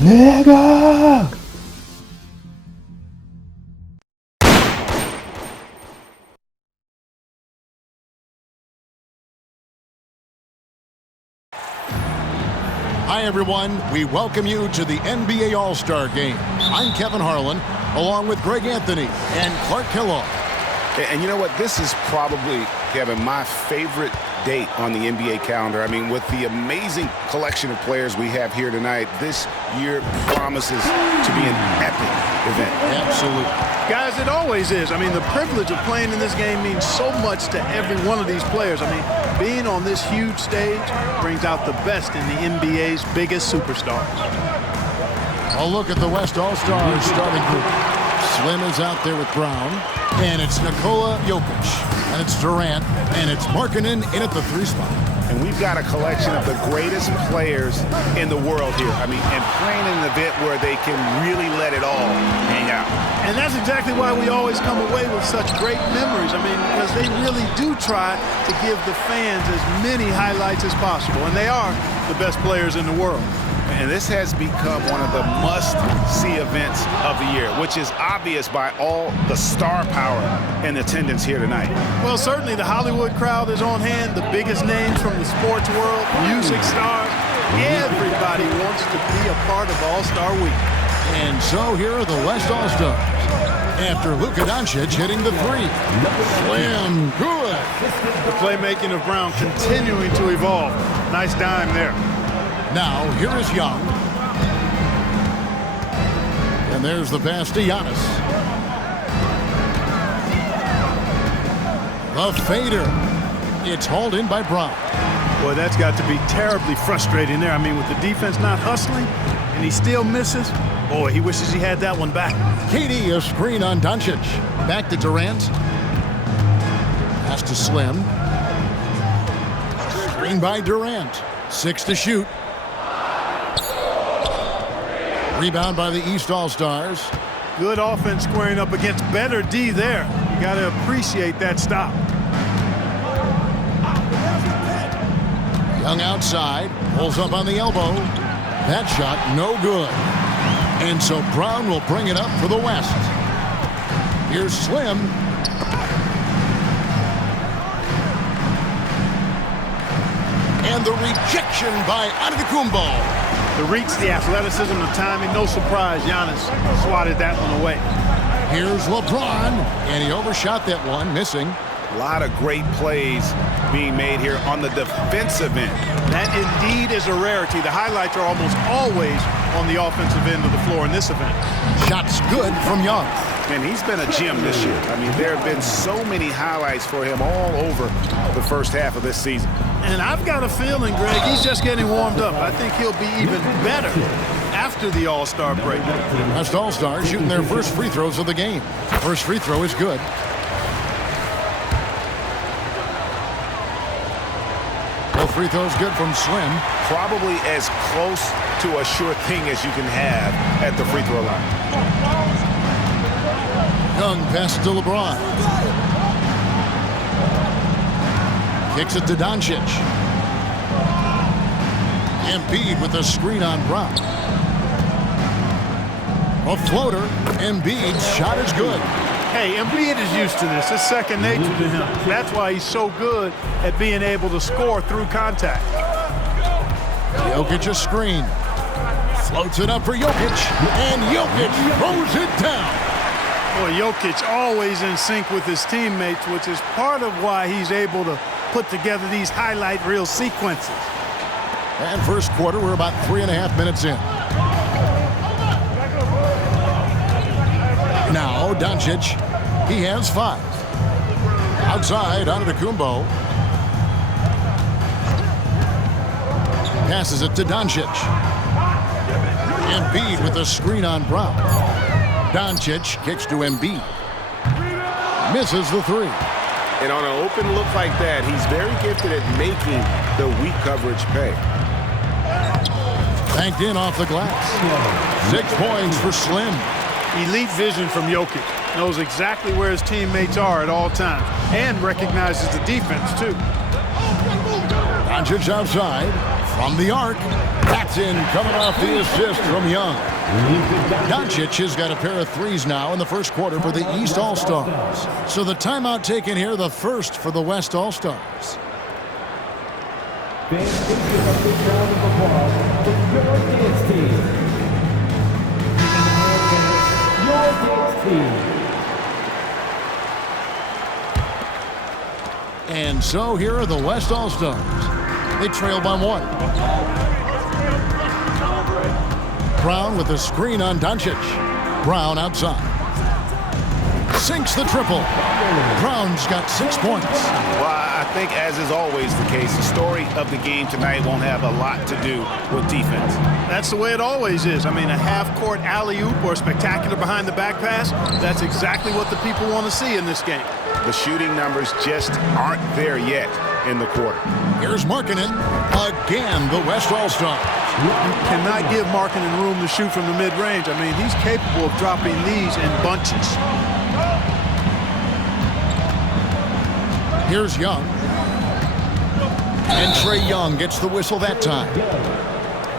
Nigga! Hi, everyone. We welcome you to the NBA All-Star Game. I'm Kevin Harlan, along with Greg Anthony and Clark Kellogg. And you know what? This is probably, Kevin, my favorite date on the NBA calendar. I mean, with the amazing collection of players we have here tonight, this year promises to be an epic event. Absolutely. Guys, it always is. I mean, the privilege of playing in this game means so much to every one of these players. I mean, being on this huge stage brings out the best in the NBA's biggest superstars. A look at the West All-Stars starting group. Slim is out there with Brown, and it's Nikola Jokic, and it's Durant, and it's Markkanen in at the 3 spot. And we've got a collection of the greatest players in the world here. I mean, and playing in an event where they can really let it all hang out. And that's exactly why we always come away with such great memories. I mean, because they really do try to give the fans as many highlights as possible. And they are the best players in the world. And this has become one of the must-see events of the year, which is obvious by all the star power and attendance here tonight. Well, certainly the Hollywood crowd is on hand, the biggest names from the sports world, music stars. Everybody wants to be a part of All-Star Week. And so here are the West All-Stars. After Luka Doncic hitting the 3. Slam good. The playmaking of Brown continuing to evolve. Nice dime there. Now, here is Young. And there's the pass to Giannis. The fader. It's hauled in by Brown. Boy, that's got to be terribly frustrating there. I mean, with the defense not hustling, and he still misses. Boy, he wishes he had that one back. KD, a screen on Doncic. Back to Durant. Pass to Slim. Screen by Durant. 6 to shoot. Rebound by the East All-Stars. Good offense squaring up against better D there. You got to appreciate that stop. Young outside. Pulls up on the elbow. That shot no good. And so Brown will bring it up for the West. Here's Slim. And the rejection by Antetokounmpo. The reach, the athleticism, the timing, no surprise. Giannis swatted that one away. Here's LeBron, and he overshot that one, missing. A lot of great plays being made here on the defensive end. That indeed is a rarity. The highlights are almost always on the offensive end of the floor in this event. Shots good from Young. And he's been a gem this year. I mean, there have been so many highlights for him all over the first half of this season. And I've got a feeling, Greg, he's just getting warmed up. I think he'll be even better after the All-Star break. West All-Stars shooting their first free throws of the game. First free throw is good. Both free throws good from Slim. Probably as close to a sure thing as you can have at the free throw line. Young pass to LeBron. Kicks it to Doncic. Embiid with a screen on Brown. A floater. Embiid's shot is good. Hey, Embiid is used to this. It's second nature to him. That's why he's so good at being able to score through contact. Jokic a screen. Floats it up for Jokic. And Jokic throws it down. Boy, Jokic always in sync with his teammates, which is part of why he's able to put together these highlight reel sequences. And first quarter, we're about 3.5 minutes in. Now, Doncic, he has 5. Outside, Antetokounmpo. Passes it to Doncic. Embiid with a screen on Brown. Doncic kicks to Embiid. Misses the 3. And on an open look like that, he's very gifted at making the weak coverage pay. Banked in off the glass. 6 points for Slim. Elite vision from Jokic. Knows exactly where his teammates are at all times. And recognizes the defense, too. Doncic outside. From the arc, that's in, coming off the assist from Young. Doncic has got a pair of threes now in the first quarter for the East All-Stars. So the timeout taken here, the first for the West All-Stars. Fans, please give a big round of applause for your dance team. Your dance team. And so here are the West All-Stars. They trail by 1. Brown with a screen on Doncic. Brown outside. Sinks the triple. Brown's got 6 points. Well, I think, as is always the case, the story of the game tonight won't have a lot to do with defense. That's the way it always is. I mean, a half-court alley-oop or a spectacular behind-the-back pass, that's exactly what the people want to see in this game. The shooting numbers just aren't there yet in the quarter. Here's Markkanen. Again, the West All-Stars. You cannot give Markkanen room to shoot from the mid-range. I mean, he's capable of dropping these in bunches. Here's Young. And Trae Young gets the whistle that time.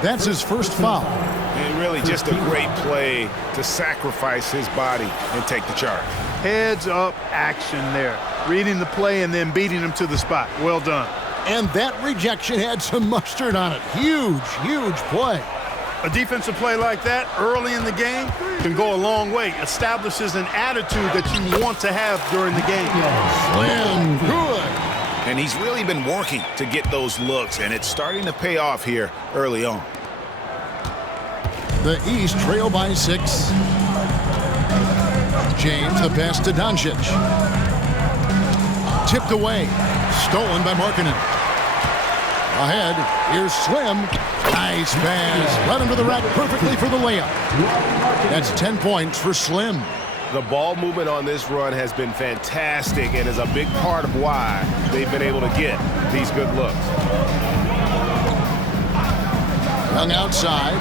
That's his first foul. And really just a great play to sacrifice his body and take the charge. Heads-up action there. Reading the play and then beating him to the spot. Well done. And that rejection had some mustard on it. Huge, huge play. A defensive play like that early in the game can go a long way. Establishes an attitude that you want to have during the game. Slam good. And he's really been working to get those looks, and it's starting to pay off here early on. The East trail by 6. James, the pass to Doncic. Tipped away. Stolen by Markkanen. Ahead, here's Slim. Nice pass. Right under the rack perfectly for the layup. That's 10 points for Slim. The ball movement on this run has been fantastic and is a big part of why they've been able to get these good looks. Young outside.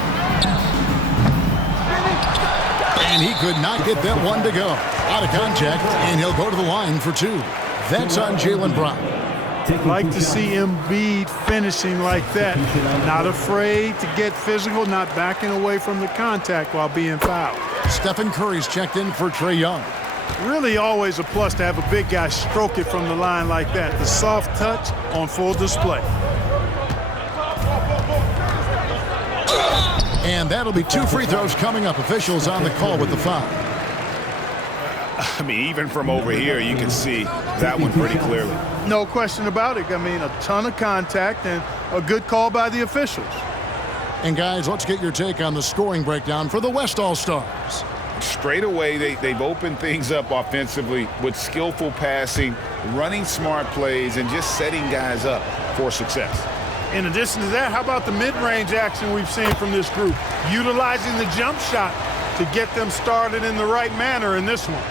And he could not get that one to go. Out of contact, and he'll go to the line for 2. That's on Jaylen Brown. Like to see Embiid finishing like that. Not afraid to get physical, not backing away from the contact while being fouled. Stephen Curry's checked in for Trae Young. Really always a plus to have a big guy stroke it from the line like that. The soft touch on full display. And that'll be 2 free throws coming up. Officials on the call with the foul. I mean, even from over here, you can see that one pretty clearly. No question about it. I mean, a ton of contact and a good call by the officials. And guys, let's get your take on the scoring breakdown for the West All-Stars. Straight away, they've opened things up offensively with skillful passing, running smart plays, and just setting guys up for success. In addition to that, how about the mid-range action we've seen from this group? Utilizing the jump shot to get them started in the right manner in this one.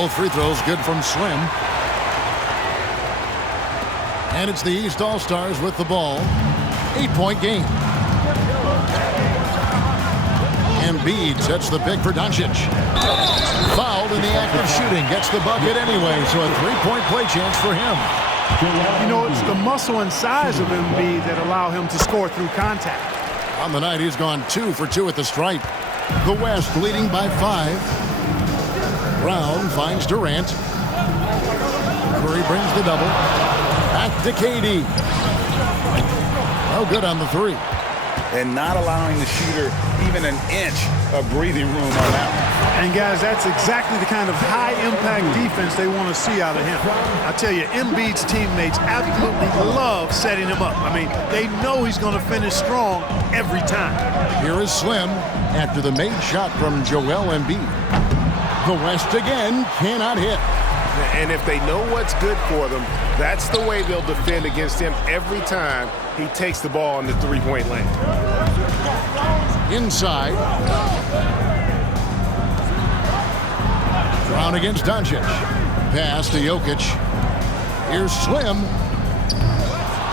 Both free throws good from Slim. And it's the East All-Stars with the ball. 8-point game. Embiid sets the pick for Doncic. Fouled in the act of shooting. Gets the bucket anyway, so a 3-point play chance for him. You know, it's the muscle and size of Embiid that allow him to score through contact. On the night, he's gone 2 for 2 at the stripe. The West leading by 5. Brown finds Durant. Curry brings the double. Back to KD. No good on the 3. And not allowing the shooter even an inch of breathing room on that one. And guys, that's exactly the kind of high-impact defense they want to see out of him. I tell you, Embiid's teammates absolutely love setting him up. I mean, they know he's going to finish strong every time. Here is Slim after the made shot from Joel Embiid. The West again cannot hit. And if they know what's good for them, that's the way they'll defend against him every time he takes the ball in the 3-point lane. Inside. Brown against Doncic. Pass to Jokic. Here's Slim.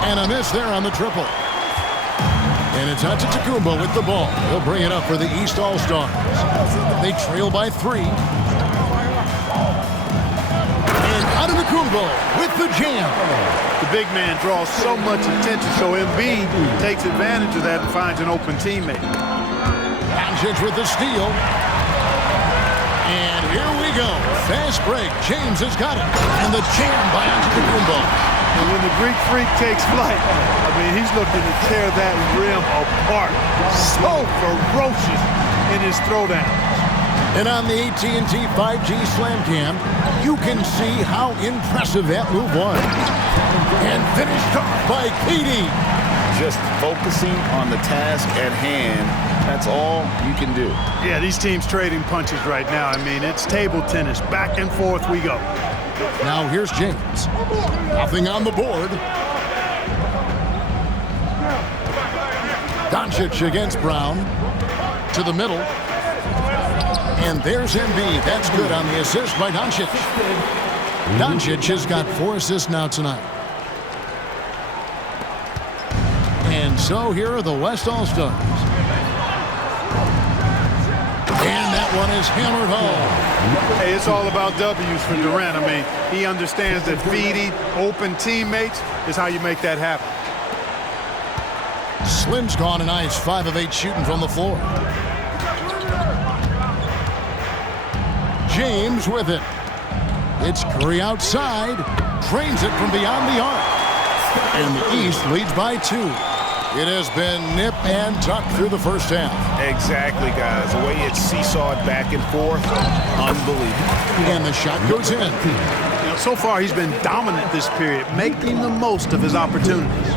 And a miss there on the triple. And it's Antetokounmpo with the ball. He'll bring it up for the East All-Stars. They trail by 3. And Antetokounmpo with the jam. The big man draws so much attention, so Embiid takes advantage of that and finds an open teammate. Doncic with the steal. And here we go. Fast break. James has got it. And the jam by Antetokounmpo. And when the Greek Freak takes flight, I mean, he's looking to tear that rim apart. So ferocious in his throwdown. And on the AT&T 5G Slam Cam, you can see how impressive that move was. And finished off by KD. Just focusing on the task at hand. That's all you can do. Yeah, these teams trading punches right now. I mean, it's table tennis. Back and forth we go. Now here's James. Nothing on the board. Doncic against Brown. To the middle. And there's Embiid. That's good on the assist by Doncic. Doncic has got 4 assists now tonight. And so here are the West All-Stars. And that one is hammered home. Hey, it's all about W's for Durant. I mean, he understands that feeding open teammates is how you make that happen. Slim's gone tonight. 5 of 8 shooting from the floor. James with it. It's Curry outside. Drains it from beyond the arc. And the East leads by 2. It has been nip and tuck through the first half. Exactly, guys. The way it's seesawed back and forth, unbelievable. And the shot goes in. You know, so far, he's been dominant this period, making the most of his opportunities.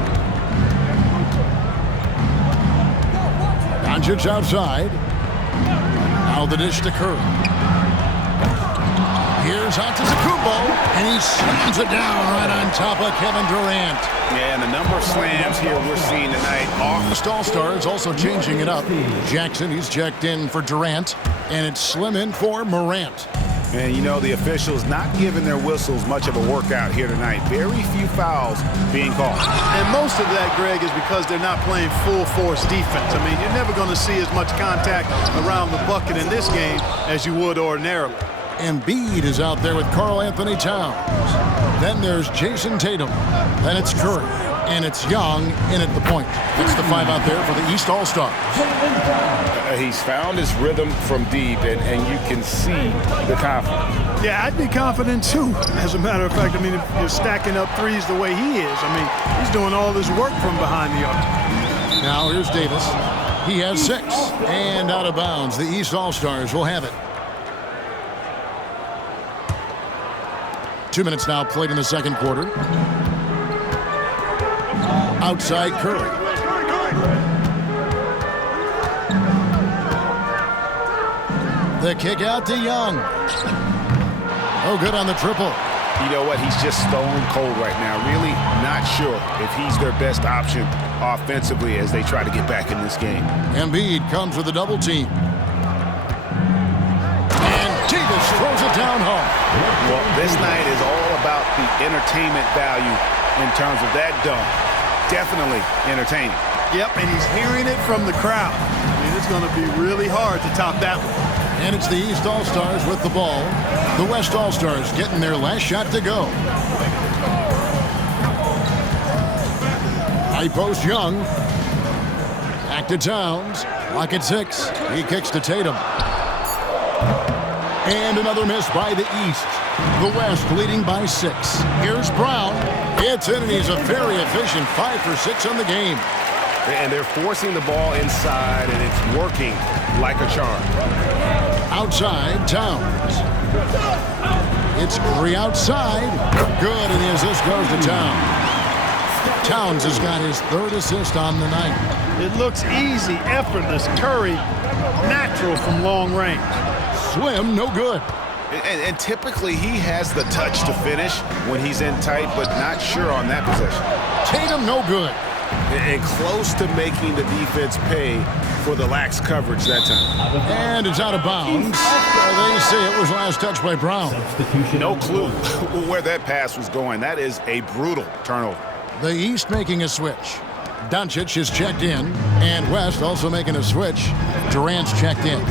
Doncic outside. Now the dish to Curry. Here's Antetokounmpo, and he slams it down right on top of Kevin Durant. Yeah, and the number of slams here we're seeing tonight. August All-Stars also changing it up. Jackson, he's checked in for Durant, and it's Slim in for Morant. And you know, the officials not giving their whistles much of a workout here tonight. Very few fouls being called. And most of that, Greg, is because they're not playing full-force defense. I mean, you're never going to see as much contact around the bucket in this game as you would ordinarily. Embiid is out there with Karl Anthony Towns. Then there's Jason Tatum. Then it's Curry. And it's Young in at the point. It's the 5 out there for the East All-Stars. He's found his rhythm from deep, and you can see the confidence. Yeah, I'd be confident, too. As a matter of fact, I mean, if you're stacking up threes the way he is, I mean, he's doing all this work from behind the arc. Now here's Davis. He has 6. And out of bounds. The East All-Stars will have it. 2 minutes now played in the second quarter. Outside Curry. The kick out to Young. Oh, good on the triple. You know what? He's just stone cold right now. Really not sure if he's their best option offensively as they try to get back in this game. Embiid comes with a double team. Davis throws it down home. Well, this night is all about the entertainment value in terms of that dunk. Definitely entertaining. Yep, and he's hearing it from the crowd. I mean, it's going to be really hard to top that one. And it's the East All-Stars with the ball. The West All-Stars getting their last shot to go. High post Young. Back to Towns. Lock at 6. He kicks to Tatum. And another miss by the East. The West leading by 6. Here's Brown. It's in, and he's a very efficient 5 for 6 on the game. And they're forcing the ball inside, and it's working like a charm. Outside, Towns. It's Curry outside. Good, and the assist goes to Towns. Towns has got his 3rd assist on the night. It looks easy, effortless. Curry, natural from long range. Slim, no good. And typically he has the touch to finish when he's in tight, but not sure on that possession. Tatum, no good. And close to making the defense pay for the lax coverage that time. And it's out of bounds. They say it was last touched by Brown. No clue where that pass was going. That is a brutal turnover. The East making a switch. Doncic is checked in. And West also making a switch. Durant's checked in.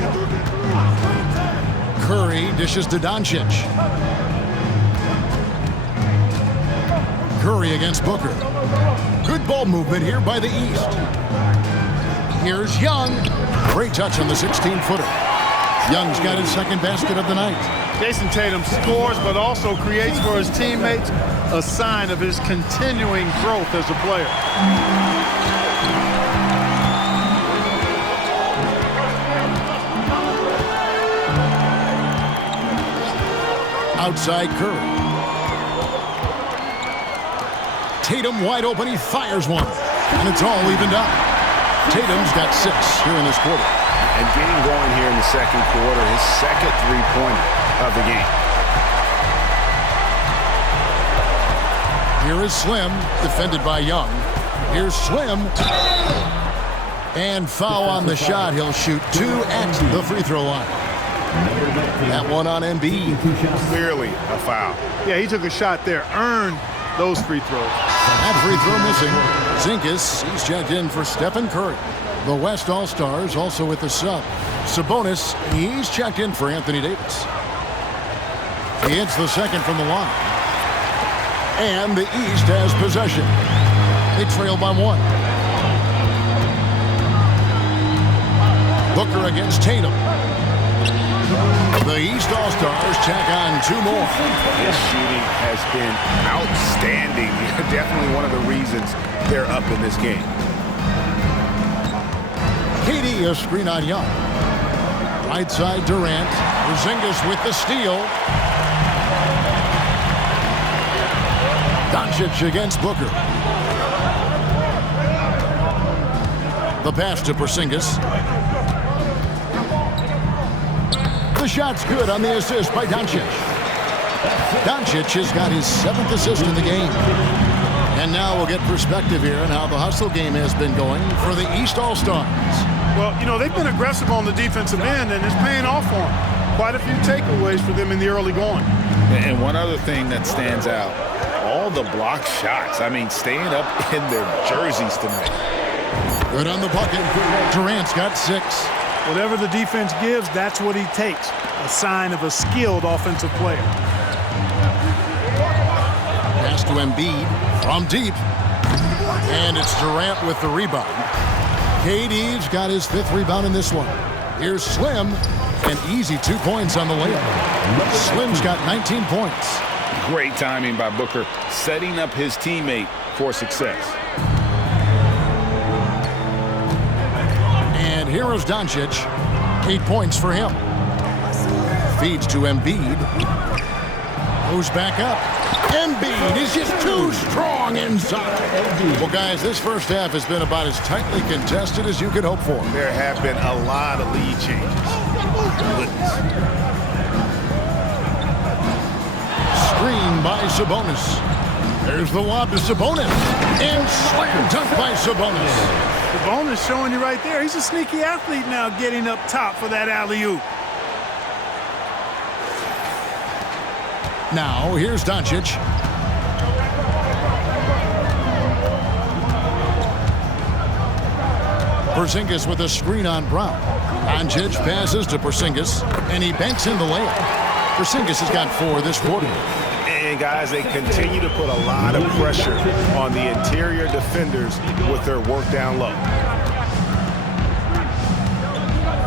Curry dishes to Doncic. Curry against Booker. Good ball movement here by the East. Here's Young. Great touch on the 16-footer. Young's got his second basket of the night. Jason Tatum scores, but also creates for his teammates, a sign of his continuing growth as a player. Outside Curry. Tatum wide open. He fires one. And it's all evened up. Tatum's got 6 here in this quarter. And getting going here in the second quarter, his second three-pointer of the game. Here is Slim, defended by Young. Here's Slim. And foul on the shot. He'll shoot 2 at the free throw line. That one on Embiid. Clearly a foul. Yeah, he took a shot there, earned those free throws. That free throw missing. Zinkas, he's checked in for Stephen Curry. The West All-Stars also with the sub. Sabonis, he's checked in for Anthony Davis. He hits the second from the line. And the East has possession. They trail by 1. Booker against Tatum. The East All-Stars tack on 2 more. His shooting has been outstanding. Definitely one of the reasons they're up in this game. KD a screen on Young. Right side Durant. Porzingis with the steal. Doncic against Booker. The pass to Porzingis. The shot's good on the assist by Doncic. Doncic has got his 7th assist in the game. And now we'll get perspective here on how the hustle game has been going for the East All-Stars. Well, you know, they've been aggressive on the defensive end, and it's paying off for them. Quite a few takeaways for them in the early going. And one other thing that stands out, all the block shots. I mean, staying up in their jerseys tonight. Good on the bucket. Durant's got 6. Whatever the defense gives, that's what he takes. A sign of a skilled offensive player. Pass to Embiid from deep. And it's Durant with the rebound. KD's got his 5th rebound in this one. Here's Slim. An easy 2 points on the layup. Slim's got 19 points. Great timing by Booker, setting up his teammate for success. And here is Doncic. 8 points for him. Feeds to Embiid. Goes back up. Embiid is just too strong inside. Well, guys, this first half has been about as tightly contested as you could hope for. There have been a lot of lead changes. Goodness. Screen by Sabonis. There's the lob to Sabonis. And slam dunk by Sabonis. Sabonis showing you right there. He's a sneaky athlete now, getting up top for that alley-oop. Now, here's Doncic. Porzingis with a screen on Brown. Doncic passes to Porzingis, and he banks in the layup. Porzingis has got 4 this quarter. And, guys, they continue to put a lot of pressure on the interior defenders with their work down low.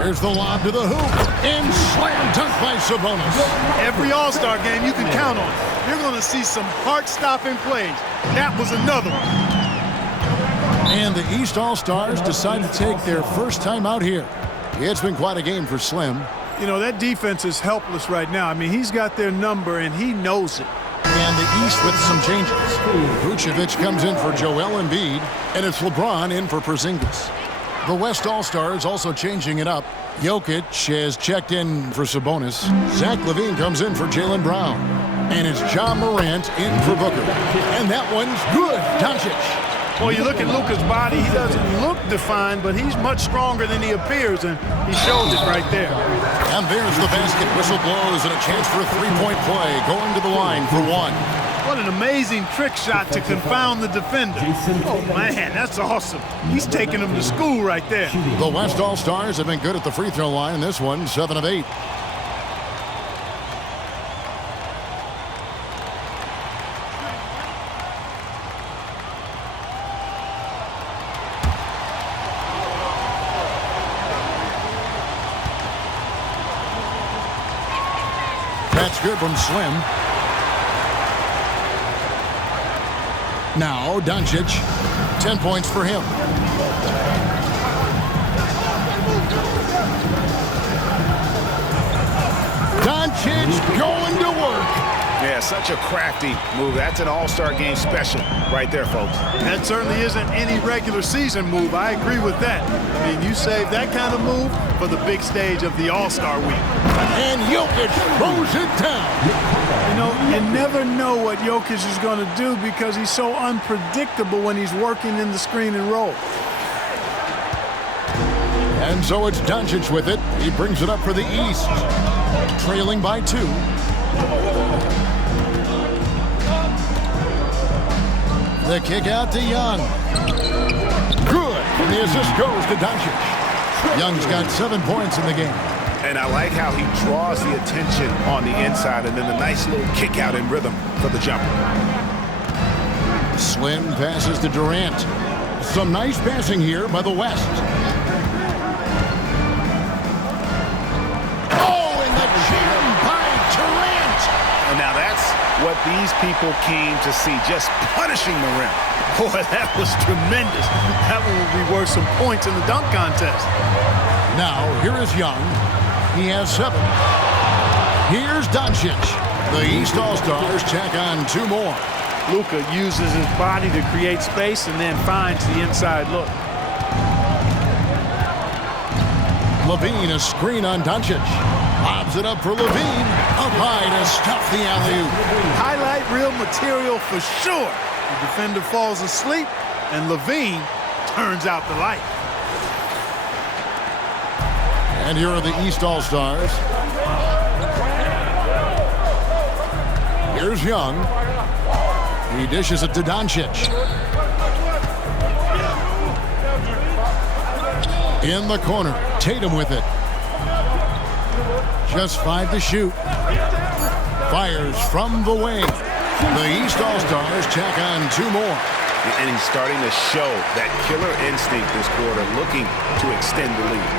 Here's the lob to the hoop. And slam dunk by Sabonis. Every All-Star game you can count on. You're going to see some heart-stopping plays. That was another one. And the East All-Stars decide to take their first time out here. It's been quite a game for Slim. You know, that defense is helpless right now. I mean, he's got their number, and he knows it. And the East with some changes. Vucevic comes in for Joel Embiid, and it's LeBron in for Porzingis. The West All-Stars also changing it up. Jokic has checked in for Sabonis. Zach LaVine comes in for Jaylen Brown. And it's John Morant in for Booker. And that one's good. Doncic. Well, you look at Luka's body, he doesn't look defined, but he's much stronger than he appears, and he shows it right there. And there's the basket. Whistle blows and a chance for a 3-point play. Going to the line for 1. What an amazing trick shot to confound the defender. Oh, man, that's awesome. He's taking him to school right there. The West All-Stars have been good at the free throw line in this one, 7 of 8. That's good from Slim. Now, Doncic. 10 points for him. Doncic going to work. Yeah, such a crafty move. That's an all-star game special right there, folks. That certainly isn't any regular season move. I agree with that. I mean, you save that kind of move for the big stage of the All-Star week. And Jokic throws it down. You know, you never know what Jokic is going to do because he's so unpredictable when he's working in the screen and roll. And so it's Doncic with it. He brings it up for the East. Trailing by 2. The kick out to Young. Good. And the assist goes to Doncic. Young's got 7 points in the game. And I like how he draws the attention on the inside and then a nice little kick out in rhythm for the jumper. Slim passes to Durant. Some nice passing here by the West. Oh, and the jam by Durant. And now that's what these people came to see, just punishing the rim. Boy, that was tremendous. That one will be worth some points in the dunk contest. Now, here is Young. He has 7. Here's Doncic. The East All-Stars tack on 2 more. Luka uses his body to create space and then finds the inside look. Levine, a screen on Doncic. Lobs it up for Levine. Up high to stuff the alley-oop. Highlight reel material for sure. The defender falls asleep, and Levine turns out the light. And here are the East All-Stars. Here's Young. He dishes it to Doncic. In the corner, Tatum with it. Just 5 to shoot. Fires from the wing. The East All-Stars check on 2 more. And he's starting to show that killer instinct this quarter, looking to extend the lead.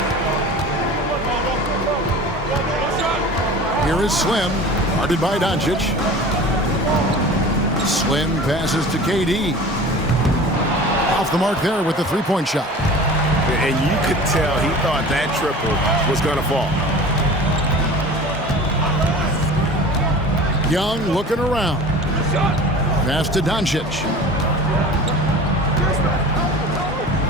Here is Slim, guarded by Doncic. Slim passes to KD. Off the mark there with the 3-point shot. And you could tell he thought that triple was going to fall. Young looking around. Pass to Doncic.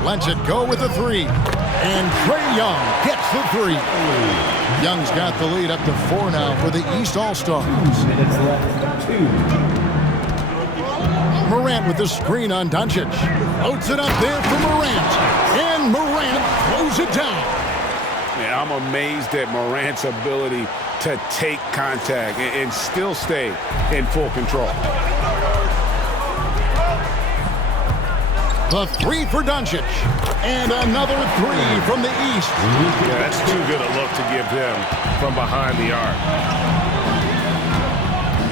Lets it go with the 3. And Trae Young gets the 3. Young's got the lead up to 4 now for the East All-Stars. 2 minutes left. 2. Morant with the screen on Doncic. Floats it up there for Morant. And Morant throws it down. Man, I'm amazed at Morant's ability to take contact and still stay in full control. The 3 for Doncic. And another 3 from the East. Yeah, that's too good a look to give him from behind the arc.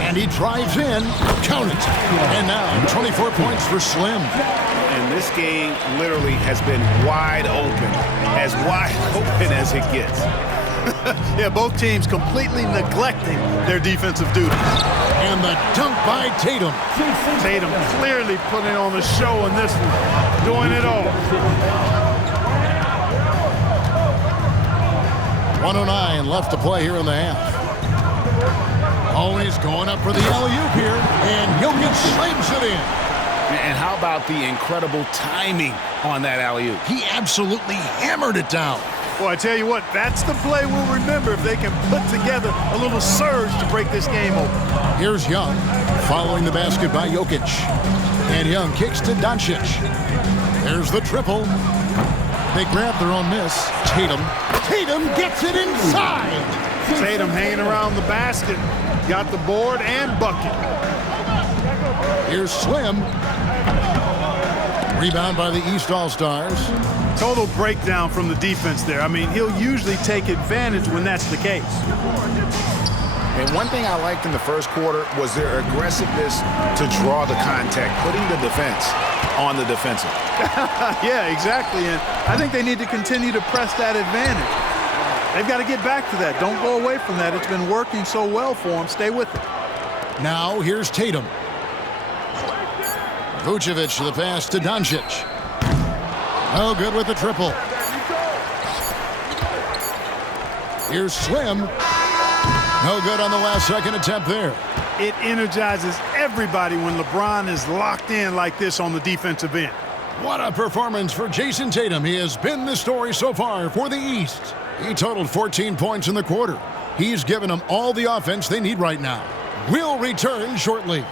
And he drives in. Count it. And now 24 points for Slim. And this game literally has been wide open as it gets. Yeah, both teams completely neglecting their defensive duties. And the dunk by Tatum. Tatum clearly putting on the show in this one, doing it all. 1:09 left to play here in the half. Oh, he's going up for the alley-oop here, and Jokic slams it in. And how about the incredible timing on that alley-oop? He absolutely hammered it down. Well, I tell you what, that's the play we'll remember if they can put together a little surge to break this game open. Here's Young, following the basket by Jokic. And Young kicks to Doncic. There's the triple. They grab their own miss. Tatum gets it inside. Tatum hanging around the basket. Got the board and bucket. Here's Slim. Rebound by the East All-Stars. Total breakdown from the defense there. I mean, he'll usually take advantage when that's the case. And one thing I liked in the first quarter was their aggressiveness to draw the contact, putting the defense on the defensive. Yeah, exactly. And I think they need to continue to press that advantage. They've got to get back to that. Don't go away from that. It's been working so well for them. Stay with it. Now here's Tatum. Vucevic to the pass to Doncic. No good with the triple. Here's Slim. No good on the last second attempt there. It energizes everybody when LeBron is locked in like this on the defensive end. What a performance for Jason Tatum. He has been the story so far for the East. He totaled 14 points in the quarter. He's given them all the offense they need right now. We'll return shortly.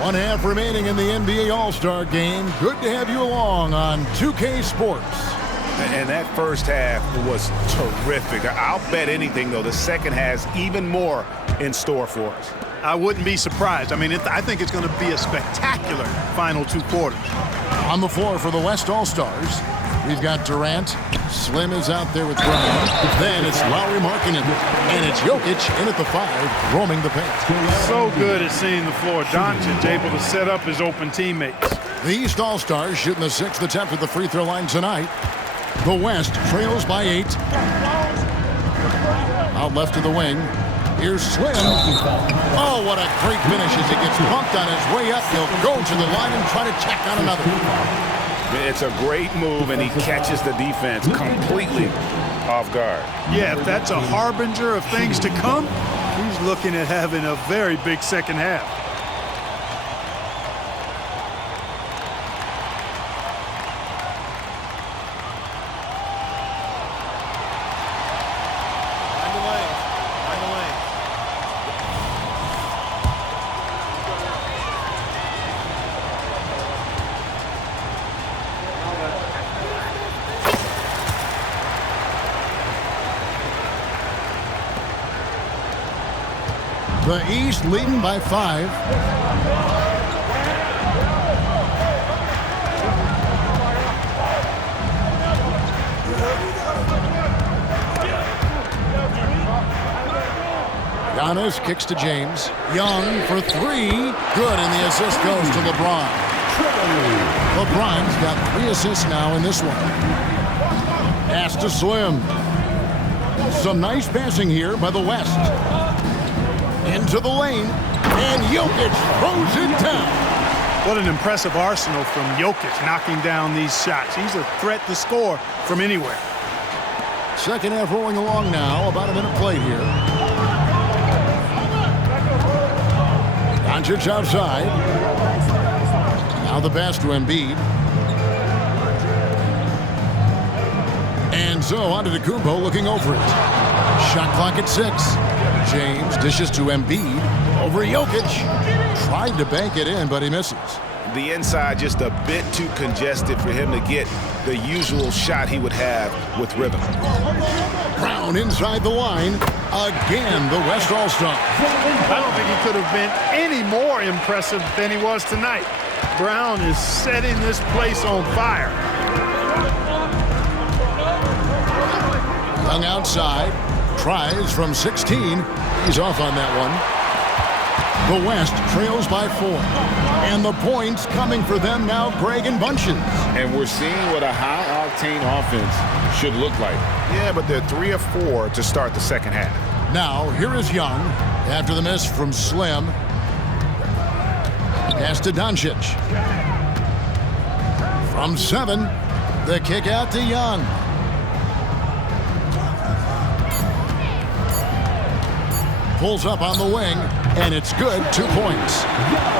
One half remaining in the NBA All-Star Game. Good to have you along on 2K Sports. And that first half was terrific. I'll bet anything, though, the second has even more in store for us. I wouldn't be surprised. I mean, I think it's going to be a spectacular final two quarters. On the floor for the West All-Stars, we've got Durant. Slim is out there with Brown. Then it's Lowry Markkanen. And it's Jokic in at the 5, roaming the paint. So good at seeing the floor. Doncic able to set up his open teammates. The East All-Stars shooting the 6th attempt at the free throw line tonight. The West trails by 8. Out left to the wing. Here's Slim. Oh, what a great finish as he gets bumped on his way up. He'll go to the line and try to check on another. It's a great move, and he catches the defense completely off guard. Yeah, if that's a harbinger of things to come, he's looking at having a very big second half. The East leading by 5. Giannis kicks to James. Young for 3. Good, and the assist goes to LeBron. LeBron's got 3 assists now in this one. Pass to Slim. Some nice passing here by the West. Into the lane, and Jokic throws it down. What an impressive arsenal from Jokic knocking down these shots. He's a threat to score from anywhere. Second half rolling along now. About a minute played here. Doncic outside. Now the pass to Embiid. And so on to Kumbo looking over it. Shot clock at 6. James dishes to Embiid over Jokic. Tried to bank it in, but he misses. The inside just a bit too congested for him to get the usual shot he would have with rhythm. Brown inside the line. Again, the West All-Star. I don't think he could have been any more impressive than he was tonight. Brown is setting this place on fire. Young outside. Tries from 16. He's off on that one. The West trails by 4. And the points coming for them now, Greg and Bunches. And we're seeing what a high-octane offense should look like. Yeah, but they're 3 of 4 to start the second half. Now, here is Young after the miss from Slim. Pass to Doncic. From 7, the kick out to Young. Pulls up on the wing, And it's good, 2 points.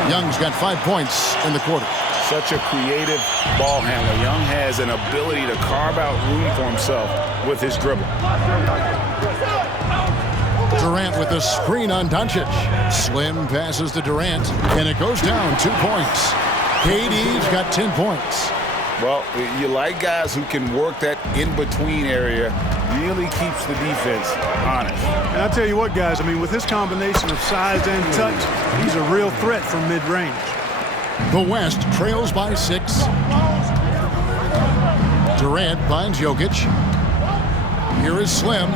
Young's got 5 points in the quarter. Such a creative ball handler. Young has an ability to carve out room for himself with his dribble. Durant with the screen on Doncic. Slim passes to Durant, and it goes down 2 points. KD's got 10 points. Well, you like guys who can work that in-between area, really keeps the defense honest. And I'll tell you what, guys, I mean, with his combination of size and touch, he's a real threat from mid-range. The West trails by 6. Durant finds Jokic. Here is Slim.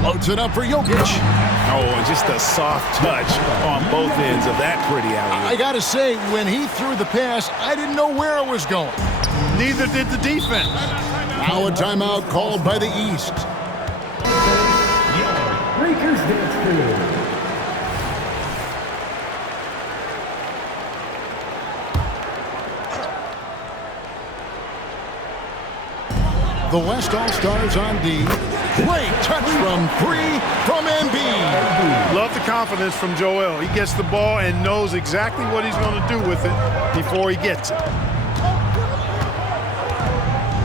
Floats it up for Jokic. Oh, and just a soft touch on both ends of that pretty alley. I got to say, when he threw the pass, I didn't know where it was going. Neither did the defense. Now a timeout called by the East. Lakers dance crew. The West All-Stars on D. Great touch from 3 from Embiid. Love the confidence from Joel. He gets the ball and knows exactly what he's going to do with it before he gets it.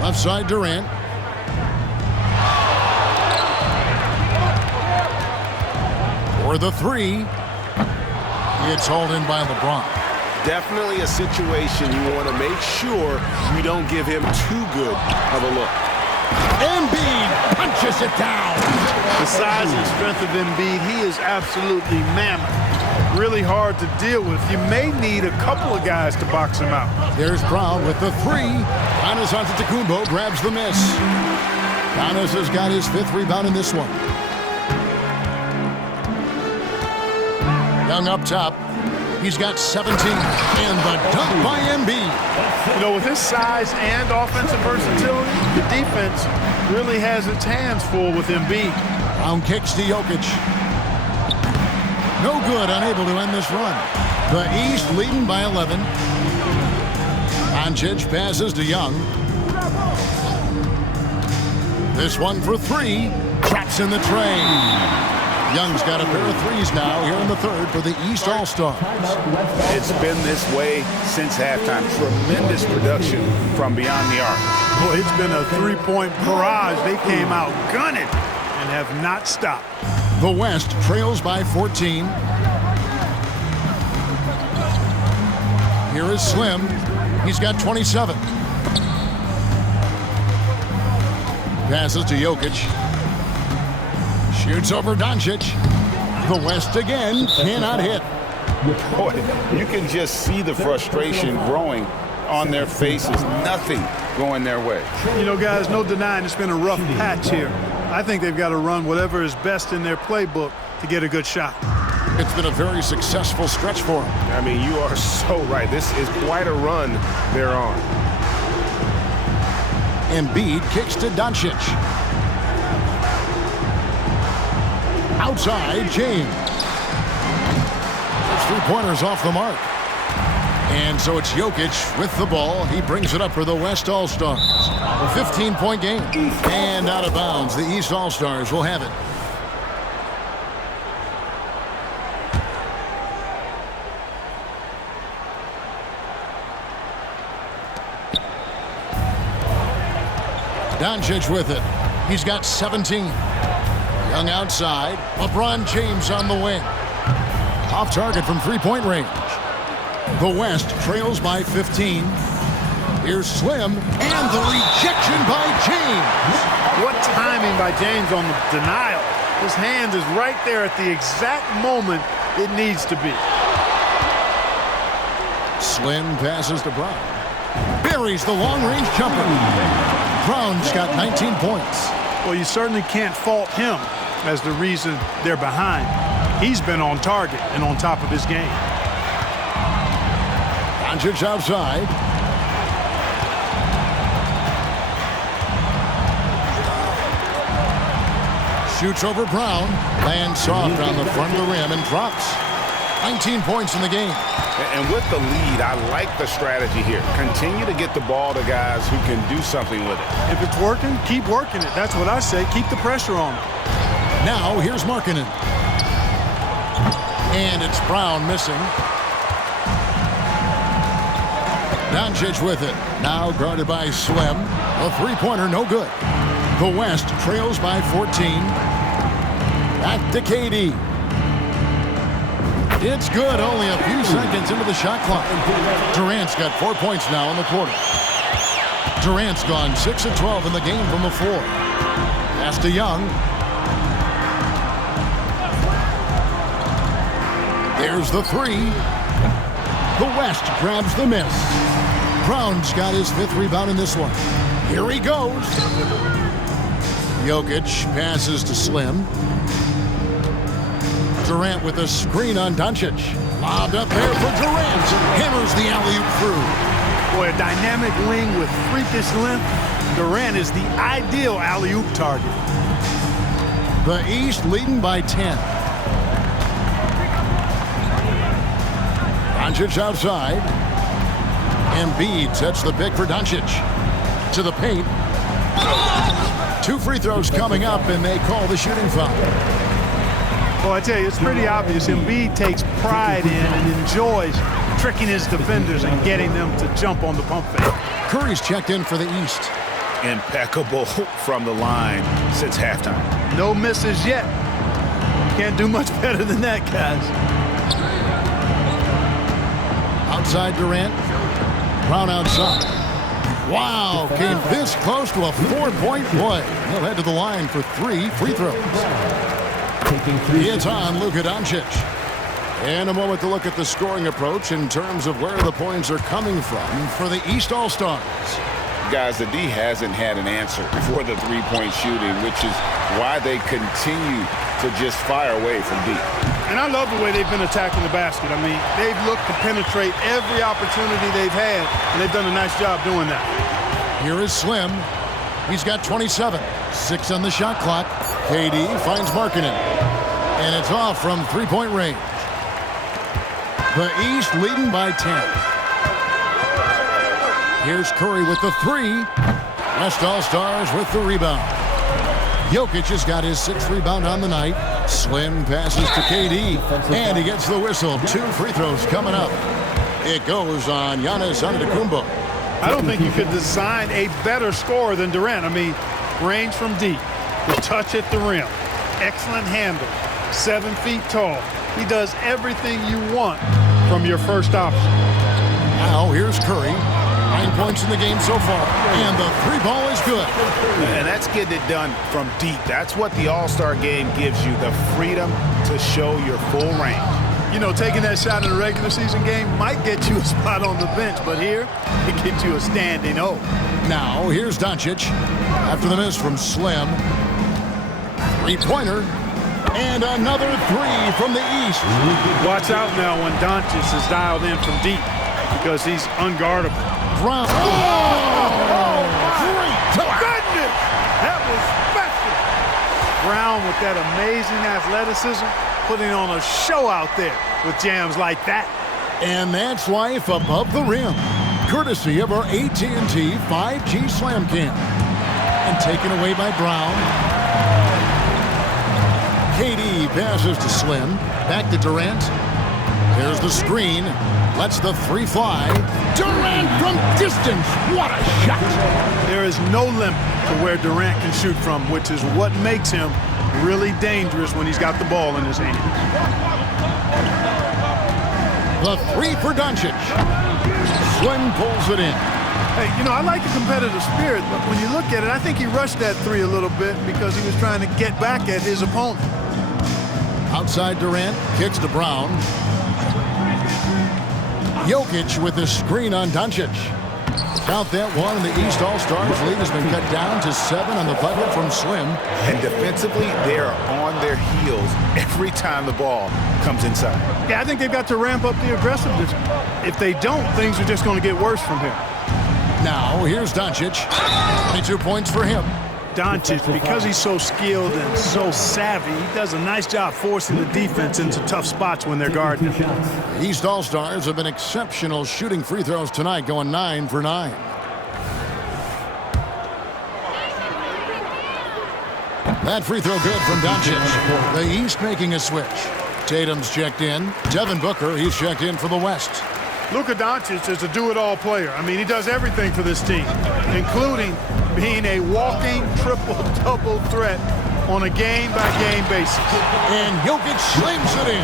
Left side Durant. For the 3. It's hauled in by LeBron. Definitely a situation you want to make sure you don't give him too good of a look. Embiid punches it down. The size and strength of Embiid, he is absolutely mammoth. Really hard to deal with. You may need a couple of guys to box him out. There's Brown with the 3. Giannis Antetokounmpo grabs the miss. Giannis has got his 5th rebound in this one. Young up top. He's got 17. And the dunk by Embiid. You know, with his size and offensive versatility, the defense really has its hands full with Embiid. Brown kicks to Jokic. No good, unable to end this run. The East leading by 11. Doncic passes to Young. This one for 3. Traps in the tray. Young's got a pair of 3s now here in the 3rd for the East All-Stars. It's been this way since halftime. Tremendous production from beyond the arc. Boy, it's been a 3-point barrage. They came out gunning and have not stopped. The West trails by 14. Here is Slim. He's got 27. Passes to Jokic. Shoots over Doncic. The West again cannot hit. Boy, you can just see the frustration growing on their faces. Nothing going their way. You know, guys, no denying it's been a rough patch here. I think they've got to run whatever is best in their playbook to get a good shot. It's been a very successful stretch for him. I mean, you are so right. This is quite a run they're on. Embiid kicks to Doncic. Outside, James. Those 3-pointers off the mark. And so it's Jokic with the ball. He brings it up for the West All-Stars. A 15-point game. And out of bounds. The East All-Stars will have it. Doncic with it. He's got 17. Young outside. LeBron James on the wing. Off target from 3-point range. The West trails by 15. Here's Slim. And the rejection by James. What timing by James on the denial. His hand is right there at the exact moment it needs to be. Slim passes to Brown. Buries the long-range jumper. Brown's got 19 points. Well, you certainly can't fault him as the reason they're behind. He's been on target and on top of his game. Doncic outside. Shoots over Brown. Lands soft on the front of the rim and drops. 19 points in the game. And with the lead, I like the strategy here. Continue to get the ball to guys who can do something with it. If it's working, keep working it. That's what I say. Keep the pressure on him. Now here's Markkanen. And it's Brown missing. Doncic with it. Now guarded by Slim. A three-pointer, no good. The West trails by 14. Back to KD. It's good, only a few seconds into the shot clock. Durant's got 4 points now in the quarter. Durant's gone 6 of 12 in the game from the floor. Pass to Young. There's the three. The West grabs the miss. Brown's got his 5th rebound in this one. Here he goes. Jokic passes to Slim. Durant with a screen on Doncic. Lobbed up there for Durant. Hammers the alley-oop through. Boy, a dynamic wing with freakish length. Durant is the ideal alley-oop target. The East leading by 10. Doncic outside. Embiid sets the pick for Doncic. To the paint. 2 free throws coming up, and they call the shooting foul. Well, I tell you, it's pretty obvious. Embiid takes pride in and enjoys tricking his defenders and getting them to jump on the pump fake. Curry's checked in for the East. Impeccable from the line since halftime. No misses yet. Can't do much better than that, guys. Outside Durant. Brown outside. Wow, came this close to a 4-point play. He'll head to the line for 3 free throws. It's on Luka Doncic. In a moment to look at the scoring approach in terms of where the points are coming from for the East All-Stars. Guys, the D hasn't had an answer for the three-point shooting, which is why they continue to just fire away from deep. And I love the way they've been attacking the basket. I mean, they've looked to penetrate every opportunity they've had, and they've done a nice job doing that. Here is Slim. He's got 27. 6 on the shot clock. KD finds Markkanen. And it's off from three-point range. The East leading by 10. Here's Curry with the 3. West All-Stars with the rebound. Jokic has got his 6th rebound on the night. Slim passes to KD, and he gets the whistle. 2 free throws coming up. It goes on Giannis Antetokounmpo. I don't think you could design a better scorer than Durant. I mean, range from deep, the touch at the rim, excellent handle, 7 feet tall. He does everything you want from your first option. Now here's Curry. 9 points in the game so far, and the 3 ball is good. And that's getting it done from deep. That's what the All-Star game gives you, the freedom to show your full range. You know, taking that shot in a regular season game might get you a spot on the bench, but here, it gets you a standing O. Now here's Doncic. After the miss from Slim. 3-pointer. And another 3 from the East. Watch out now when Doncic is dialed in from deep because he's unguardable. Brown. Oh, great touch. Goodness! That was special. Brown with that amazing athleticism, putting on a show out there with jams like that. And that's life above the rim. Courtesy of our AT&T 5G Slam Cam. And taken away by Brown. KD passes to Slim. Back to Durant. There's the screen. Lets the 3 fly. Durant from distance. What a shot. There is no limit to where Durant can shoot from, which is what makes him really dangerous when he's got the ball in his hands. The 3 for Doncic. Slim pulls it in. Hey, you know, I like the competitive spirit, but when you look at it, I think he rushed that 3 a little bit because he was trying to get back at his opponent. Outside Durant, kicks to Brown. Jokic with the screen on Doncic. Count that one, and the East All-Stars lead has been cut down to 7 on the bucket from Slim. And defensively, they're on their heels every time the ball comes inside. Yeah, I think they've got to ramp up the aggressiveness. If they don't, things are just going to get worse from here. Now, here's Doncic. 22 points for him. Doncic, because he's so skilled and so savvy, he does a nice job forcing the defense into tough spots when they're guarding him. The East All-Stars have been exceptional shooting free throws tonight, going 9 for 9. That free throw good from Doncic. The East making a switch. Tatum's checked in. Devin Booker, he's checked in for the West. Luka Doncic is a do-it-all player. I mean, he does everything for this team, including being a walking triple-double threat on a game-by-game basis. And Jokic slams it in.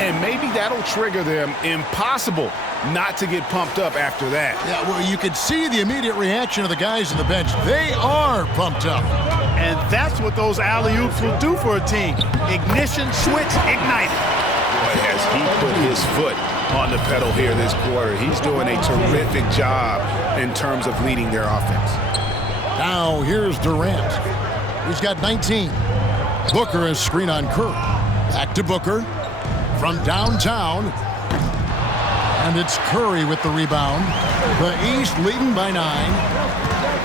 And maybe that'll trigger them. Impossible not to get pumped up after that. Yeah, well, you could see the immediate reaction of the guys on the bench. They are pumped up. And that's what those alley-oops will do for a team. Ignition, switch, ignited. Boy, has he put his foot on the pedal here this quarter. He's doing a terrific job in terms of leading their offense. Now here's Durant. He's got 19. Booker is screen on Curry. Back to Booker from downtown. And it's Curry with the rebound. The East leading by 9.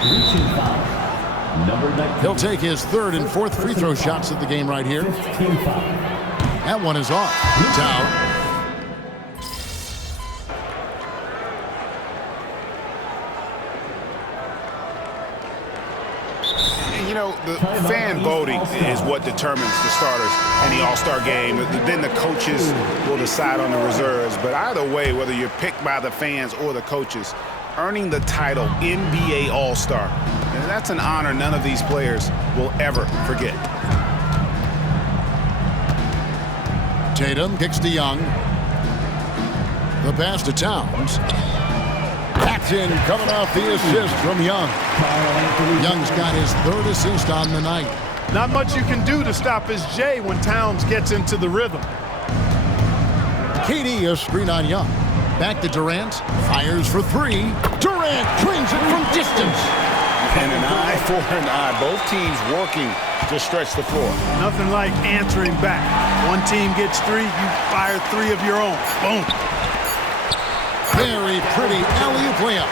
Reaching foul. Number 19. He'll take his third and fourth free throw shots of the game right here. 15 foul. That one is off. Down. You know, the fan voting is what determines the starters in the All-Star game. Then the coaches will decide on the reserves. But either way, whether you're picked by the fans or the coaches, earning the title NBA All-Star, and that's an honor none of these players will ever forget. Tatum kicks to Young. The pass to Towns. Paxton coming off the assist from Young. Young's got his third assist on the night. Not much you can do to stop his J when Towns gets into the rhythm. KD a screen on Young. Back to Durant. Fires for three. Durant cleans it from distance. And an eye for an eye. Both teams working to stretch the floor. Nothing like answering back. One team gets three, you fire three of your own. Boom. Very pretty alley-oop layup.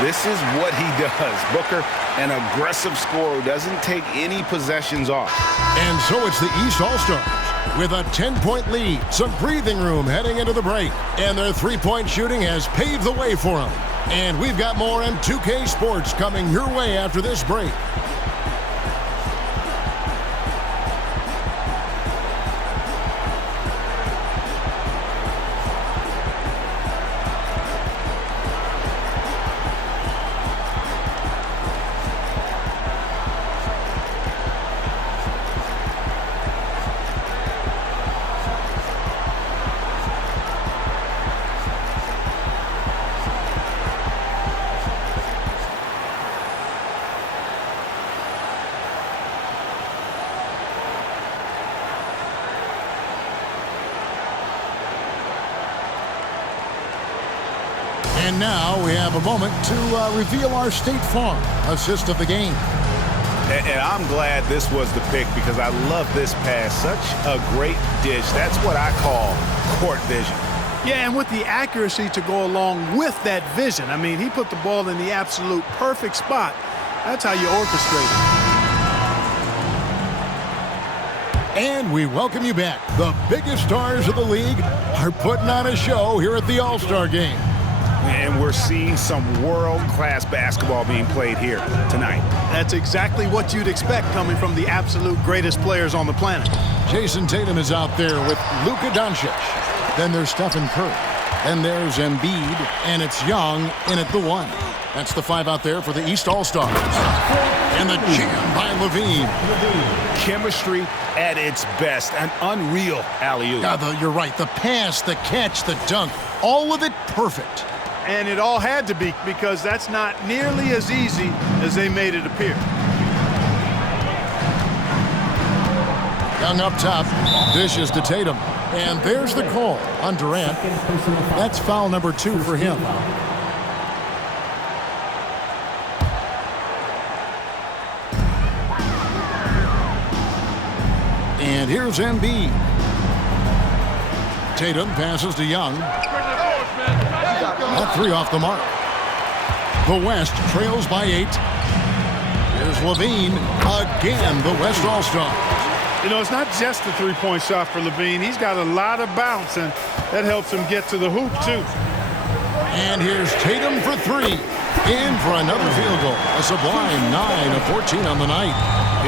This is what he does. Booker, an aggressive scorer who doesn't take any possessions off. And so it's the East All-Stars with a 10-point lead. Some breathing room heading into the break. And their three-point shooting has paved the way for them. And we've got more M2K Sports coming your way after this break. And now we have a moment to reveal our State Farm assist of the game. And I'm glad this was the pick because I love this pass. Such a great dish. That's what I call court vision. Yeah, and with the accuracy to go along with that vision. I mean, he put the ball in the absolute perfect spot. That's how you orchestrate it. And we welcome you back. The biggest stars of the league are putting on a show here at the All-Star Game. And we're seeing some world-class basketball being played here tonight. That's exactly what you'd expect coming from the absolute greatest players on the planet. Jason Tatum is out there with Luka Doncic. Then there's Stephen Curry. Then there's Embiid. And it's Young in at the 1. That's the 5 out there for the East All-Stars. And the jam by Levine. Chemistry at its best. An unreal alley-oop. Yeah, you're right. The pass, the catch, the dunk. All of it perfect. And it all had to be because that's not nearly as easy as they made it appear. Young up top, dishes to Tatum. And there's the call on Durant. That's foul number 2 for him. And here's Embiid. Tatum passes to Young. That 3 off the mark. The West trails by 8. Here's Levine. Again, the West All-Stars. You know, it's not just the three-point shot for Levine. He's got a lot of bounce, and that helps him get to the hoop, too. And here's Tatum for 3. In for another field goal. A sublime 9 of 14 on the night.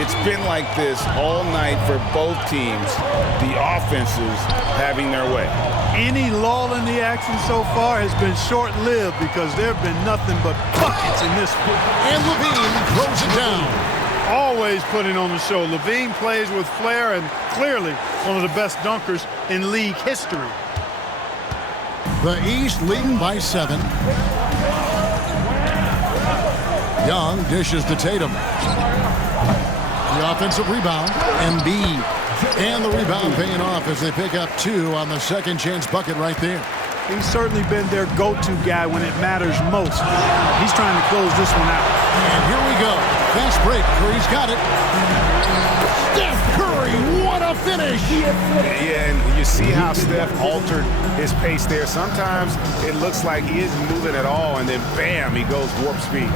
It's been like this all night for both teams, the offenses having their way. Any lull in the action so far has been short-lived because there have been nothing but buckets in this one. And Levine throws it down. Always putting on the show. Levine plays with flair and clearly one of the best dunkers in league history. The East leading by 7. Young dishes to Tatum. The offensive rebound, Embiid. And the rebound paying off as they pick up 2 on the second chance bucket right there. He's certainly been their go-to guy when it matters most. He's trying to close this one out. And here we go. Fast break. Curry's got it. Steph Curry, what a finish! Yeah, and you see how Steph altered his pace there. Sometimes it looks like he isn't moving at all, and then bam, he goes warp speed.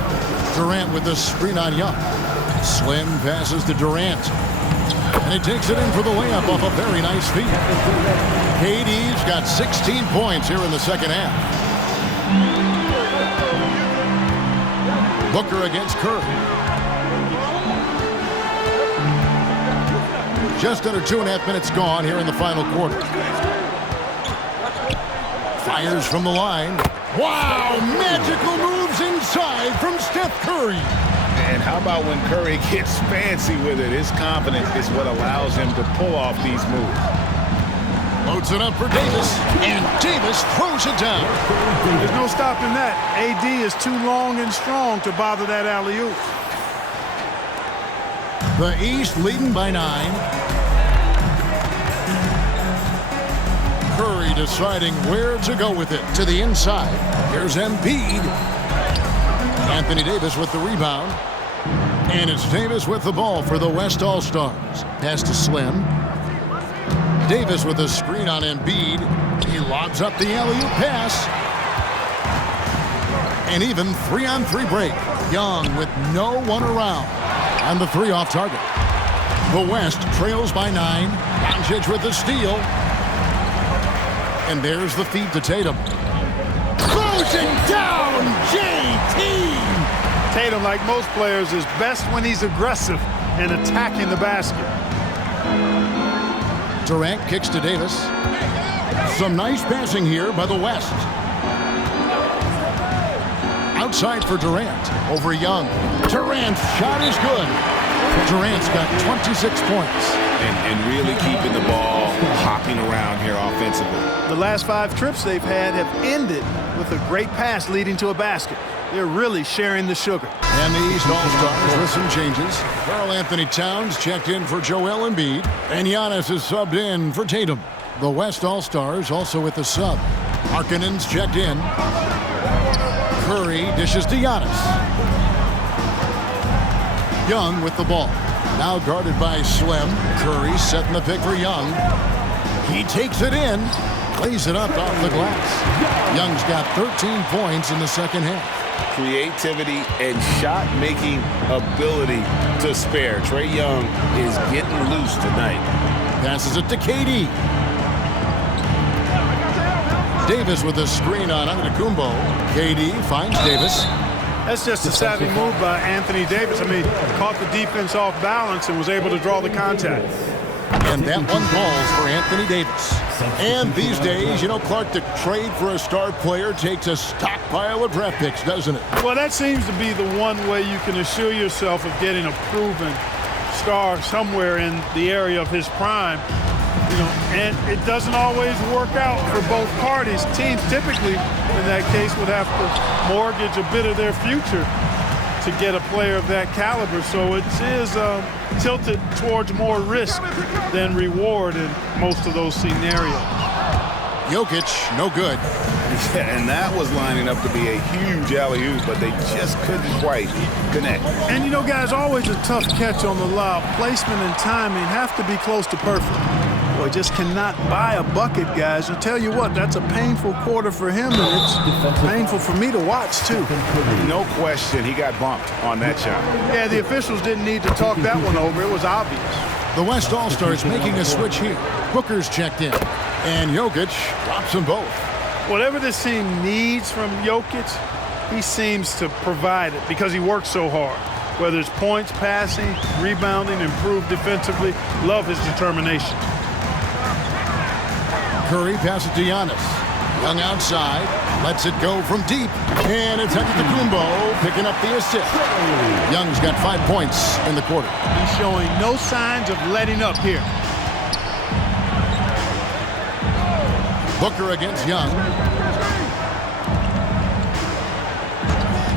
Durant with the screen on Young. Slim passes to Durant. And he takes it in for the layup off a very nice feed. KD's got 16 points here in the second half. Booker against Curry. Just under 2.5 minutes gone here in the final quarter. Fires from the line. Wow, magical moves inside from Steph Curry. And how about when Curry gets fancy with it? His confidence is what allows him to pull off these moves. Loads it up for Davis, and Davis throws it down. There's no stopping that. AD is too long and strong to bother that alley-oop. The East leading by 9. Curry deciding where to go with it. To the inside. Here's Embiid. Anthony Davis with the rebound. And it's Davis with the ball for the West All-Stars. Pass to Slim. Davis with a screen on Embiid. He lobs up the alley-oop pass. And even 3-on-3 break. Young with no one around. And the 3 off target. The West trails by 9. Doncic with the steal. And there's the feed to Tatum. Closing down JT! Tatum, like most players, is best when he's aggressive and attacking the basket. Durant kicks to Davis. Some nice passing here by the West. Outside for Durant. Over Young. Durant's shot is good. Durant's got 26 points. And really keeping the ball hopping around here offensively. The last 5 trips they've had have ended with a great pass leading to a basket. They're really sharing the sugar. And the East All-Stars with some changes. Karl Anthony Towns checked in for Joel Embiid. And Giannis is subbed in for Tatum. The West All-Stars also with the sub. Markkanen's checked in. Curry dishes to Giannis. Young with the ball. Now guarded by Slim. Curry setting the pick for Young. He takes it in. Lays it up off the glass. Young's got 13 points in the second half. Creativity and shot-making ability to spare. Trae Young is getting loose tonight. Passes it to KD. Davis with a screen on Antetokounmpo. KD finds Davis. That's just a savvy move by Anthony Davis. I mean, caught the defense off balance and was able to draw the contact. And that one falls for Anthony Davis. And these days, you know, Clark, the trade for a star player takes a stockpile of draft picks, doesn't it? Well, that seems to be the one way you can assure yourself of getting a proven star somewhere in the area of his prime. You know, and it doesn't always work out for both parties. Teams typically, in that case, would have to mortgage a bit of their future to get a player of that caliber. So it is tilted towards more risk than reward in most of those scenarios. Jokic, no good. Yeah, and that was lining up to be a huge alley-oop, but they just couldn't quite connect. And you know, guys, always a tough catch on the lob. Placement and timing have to be close to perfect. Boy, just cannot buy a bucket, guys. I tell you what, that's a painful quarter for him, and it's painful for me to watch, too. No question, he got bumped on that shot. Yeah, the officials didn't need to talk that one over. It was obvious. The West All-Stars making a switch here. Booker's checked in. And Jokic drops them both. Whatever this team needs from Jokic, he seems to provide it because he works so hard. Whether it's points, passing, rebounding, improved defensively, love his determination. Curry passes to Giannis. Young outside, lets it go from deep, and it's Antetokounmpo picking up the assist. Young's got 5 points in the quarter. He's showing no signs of letting up here. Booker against Young.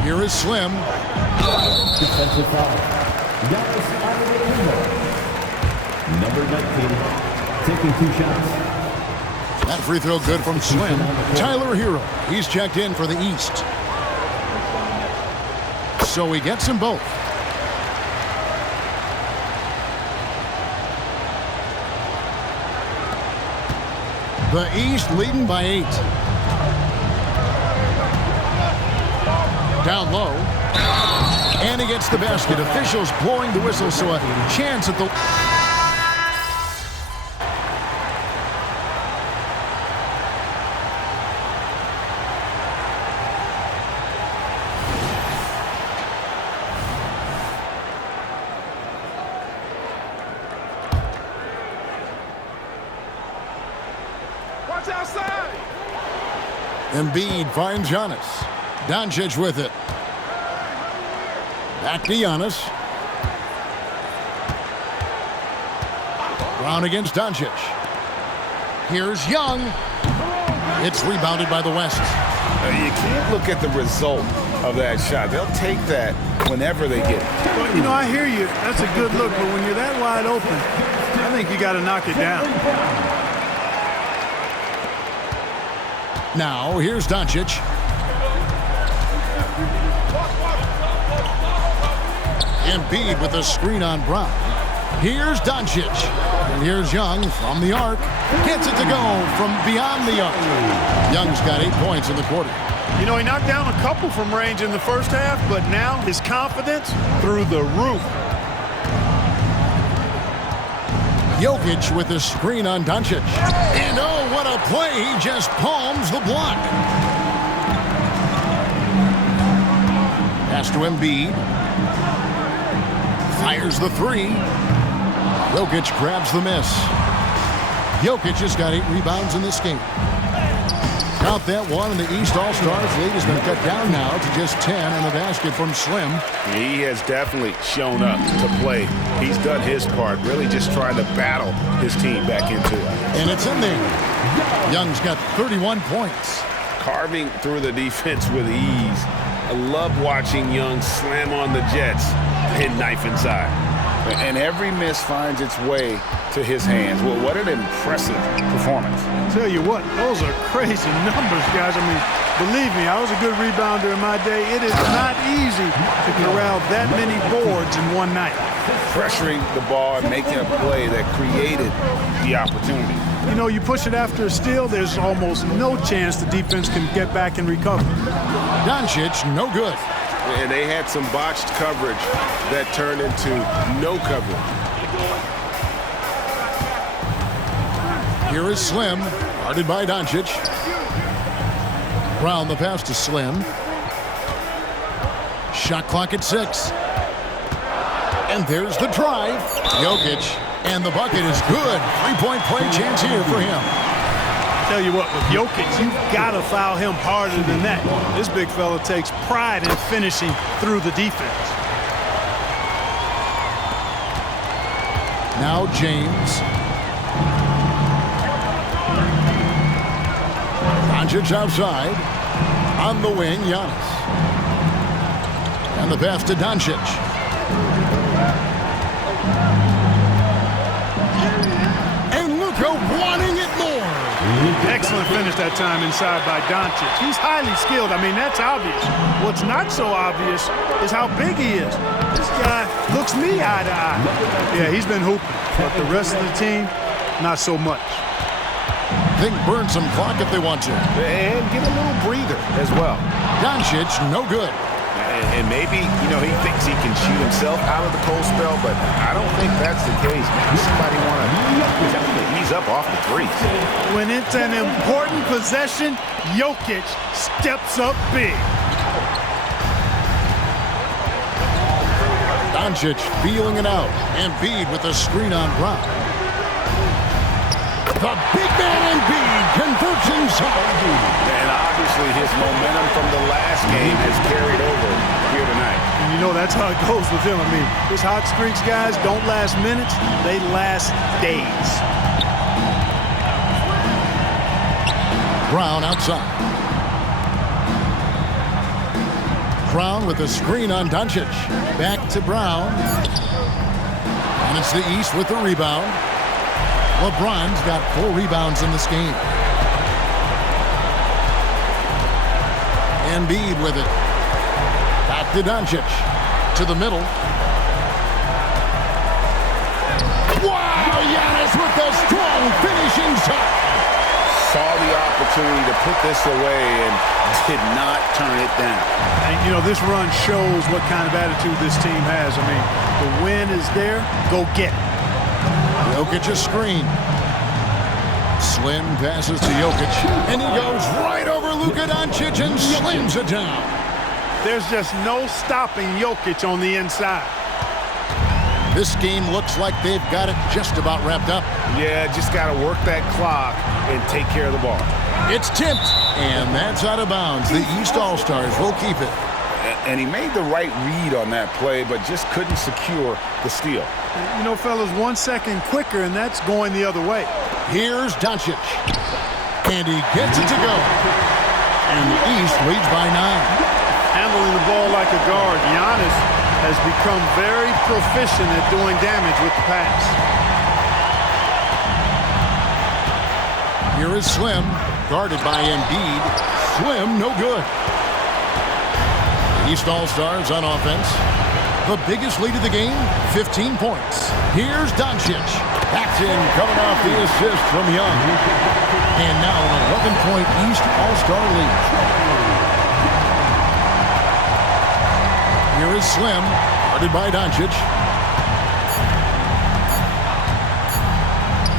Here is Slim. Defensive foul. Giannis Antetokounmpo. Number 19. Taking 2 shots. That free throw good from Slim. Tyler Hero. He's checked in for the East. So he gets them both. The East leading by 8. Down low. And he gets the basket. Officials blowing the whistle, so a chance at the... Embiid finds Giannis. Doncic with it. Back to Giannis. Brown against Doncic. Here's Young. It's rebounded by the West. You can't look at the result of that shot. They'll take that whenever they get it. Well, you know, I hear you. That's a good look, but when you're that wide open, I think you got to knock it down. Now, here's Doncic. Embiid with a screen on Brown. Here's Doncic. And here's Young from the arc. Gets it to go from beyond the arc. Young's got 8 points in the quarter. You know, he knocked down a couple from range in the first half, but now his confidence through the roof. Jokic with a screen on Doncic. And oh, what a play. He just palms the block. Pass to Embiid. Fires the 3. Jokic grabs the miss. Jokic has got 8 rebounds in this game. Count that one, and the East All-Stars lead has been cut down now to just 10 in the basket from Slim. He has definitely shown up to play. He's done his part, really just trying to battle his team back into it. And it's in there. Young's got 31 points. Carving through the defense with ease. I love watching Young slam on the Jets, hit knife inside. And every miss finds its way to his hands. Well, what an impressive performance. Tell you what, those are crazy numbers, guys. I mean, believe me, I was a good rebounder in my day. It is not easy to corral that many boards in one night. Pressuring the ball and making a play that created the opportunity. You know, you push it after a steal, there's almost no chance the defense can get back and recover. Doncic, no good. And they had some botched coverage that turned into no coverage. Here is Slim, guarded by Doncic. Brown the pass to Slim. Shot clock at 6. And there's the drive. Jokic, and the bucket is good. 3-point play chance here for him. Tell you what, with Jokic, you've got to foul him harder than that. This big fella takes pride in finishing through the defense. Now James. Doncic outside. On the wing, Giannis. And the pass to Doncic. And Luka wanting it more. Excellent finish that time inside by Doncic. He's highly skilled. I mean, that's obvious. What's not so obvious is how big he is. This guy looks me eye to eye. Yeah, he's been hooping, but the rest of the team, not so much. They can burn some clock if they want to. And get a little breather as well. Doncic, no good. And maybe, you know, he thinks he can shoot himself out of the cold spell, but I don't think that's the case. Maybe somebody want to ease up off the threes. When it's an important possession, Jokic steps up big. Doncic feeling it out. Embiid with a screen on Brown. The big man Embiid converts inside. And obviously his momentum from the last game has carried over here tonight. And you know that's how it goes with him. I mean, his hot streaks, guys, don't last minutes. They last days. Brown outside. Brown with a screen on Doncic. Back to Brown. And it's the East with the rebound. LeBron's got 4 rebounds in this game. Embiid with it. Back to Doncic. To the middle. Wow! Giannis with the strong finish inside. Saw the opportunity to put this away and did not turn it down. And, you know, this run shows what kind of attitude this team has. I mean, the win is there. Go get it. Jokic a screen. Slim passes to Jokic. And he goes right over Luka Doncic and slams it down. There's just no stopping Jokic on the inside. This game looks like they've got it just about wrapped up. Yeah, just got to work that clock and take care of the ball. It's tipped. And that's out of bounds. The East All-Stars will keep it. And he made the right read on that play, but just couldn't secure the steal. You know, fellas, 1 second quicker, and that's going the other way. Here's Doncic. And he gets it to go. And the East leads by 9. Handling the ball like a guard, Giannis has become very proficient at doing damage with the pass. Here is Slim, guarded by Embiid. Slim, no good. The East All-Stars on offense. The biggest lead of the game, 15 points. Here's Doncic. Paxton coming off the assist from Young. And now an 11-point East All-Star lead. Here is Slim, guarded by Doncic.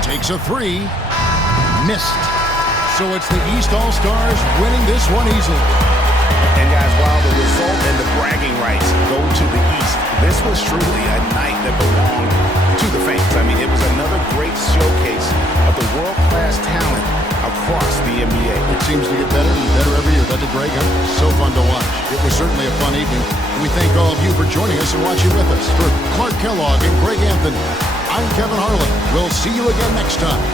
Takes a 3. Missed. So it's the East All-Stars winning this one easily. And guys, while the result and the bragging rights go to the East, this was truly a night that belonged to the fans. I mean, it was another great showcase of the world-class talent across the NBA. It seems to get better and better every year, doesn't it, Greg? So fun to watch. It was certainly a fun evening. And we thank all of you for joining us and watching with us. For Clark Kellogg and Greg Anthony, I'm Kevin Harlan. We'll see you again next time.